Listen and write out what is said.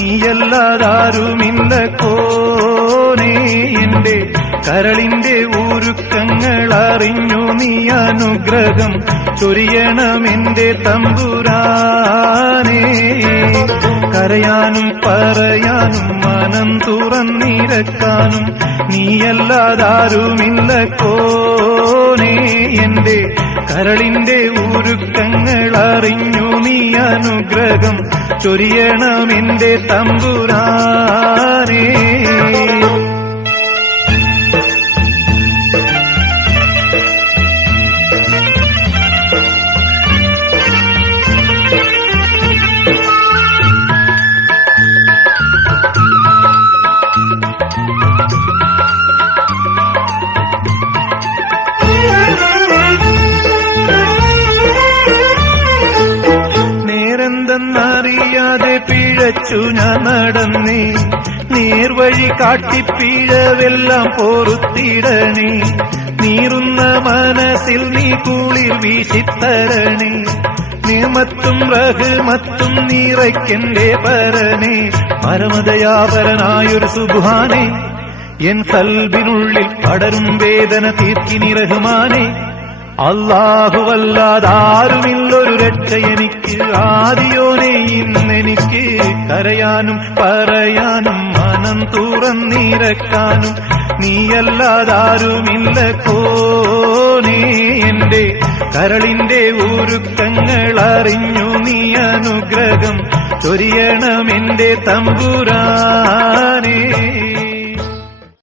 നീയല്ലാതാരുമില്ല കോനേ. എന്റെ കരളിന്റെ ഊരുക്കങ്ങൾ അറിഞ്ഞു നീ അനുഗ്രഹം ചൊരിയണമെന്റെ തമ്പുരാനേ. കരയാനും പറയാനും മനം തുറന്നിരക്കാനും നീയല്ലാതാരുമില്ല കോനേ. എന്റെ കരളിന്റെ ഊരുക്കങ്ങൾ അറിഞ്ഞു നീ അനുഗ്രഹം ചൊരിയണമെന്റെ തമ്പുരാനേ. നേരെന്തെന്നറിയാതെ പിഴച്ചു ഞാൻ നടന്നേ. നേർവഴി കാട്ടിപ്പിഴവെല്ലാം പൊറുത്തിടണേ. നീറുന്ന മനസ്സിൽ നീ കുളിർ വീശിത്തരണേ. നിയമത്തും റഹ്മത്തും നിറയ്ക്കന്റെ പരനേ. പരമദയാപരനായൊരു സുബ്ഹാനേ. എൻ കൽബിനുള്ളിൽ പടരും വേദന തീർക്കിനി റഹ്മാനേ. അല്ലാഹുവല്ലാതാരുമില്ലൊരു രക്ഷ എനിക്ക് ആദിയോനെ. ഇന്നെനിക്ക് കരയാനും പറയാനും മനം തുറന്നിരക്കാനും നീയല്ലാതാരുമില്ല കോനേ. എന്റെ കരളിന്റെ ഊരുക്കങ്ങൾ അറിഞ്ഞു നീ അനുഗ്രഹം ചൊരിയണമെന്റെ തമ്പുരാനേ.